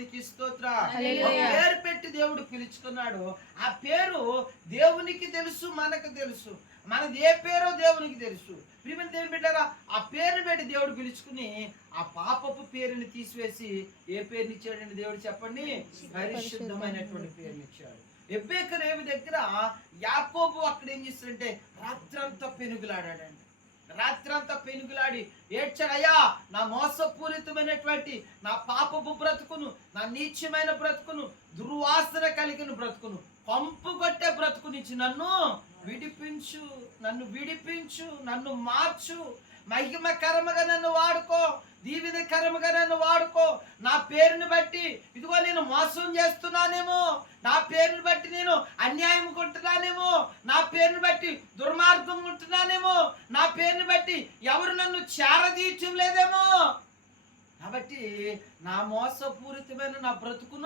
దేవునికి స్తోత్రం. హల్లెలూయా. పేరు పెట్టి దేవుడు పిలుచుకున్నాడు. ఆ పేరు దేవునికి తెలుసు, మనకు తెలుసు. మనది ఏ పేరో దేవునికి తెలుసు. ప్రియమైన దేవుని బిడ్డలారా, ఆ పేరుని పెట్టి దేవుడు పిలుచుకుని ఆ పాపపు పేరుని తీసివేసి ఏ పేరుని ఇచ్చాడండి దేవుడు చెప్పండి? పరిశుద్ధమైనటువంటి పేరుని ఇచ్చాడు. ఎబ్బేకరేవి దగ్గర యాకోబు అక్కడ ఏం చేస్తాడంటే రాత్రంతా పెనుగులాడాడండి. రాత్రంతా పెనుగులాడి ఏడ్చాడు, అయ్యా నా మోసపూరితమైనటువంటి నా పాపపు బ్రతుకును, నా నీచమైన బ్రతుకును, దుర్వాసన కలిగిన బ్రతుకును, పంపు కొట్టే బ్రతుకునిచ్చి నన్ను విడిపించు, నన్ను విడిపించు, నన్ను మార్చు, మహిమకరముగా నన్ను వాడుకో, దీవెనకరముగా నన్ను వాడుకో. నా పేరుని బట్టి ఇదిగో నేను మోసం చేస్తున్నానేమో, నా పేరుని బట్టి నేను అన్యాయం కొంటున్నానేమో, నా పేరుని బట్టి దుర్మార్గం ఉంటున్నానేమో, నా పేరుని బట్టి ఎవరు నన్ను చేరదీయటం లేదేమో. కాబట్టి నా మోసపూరితమైన నా బ్రతుకును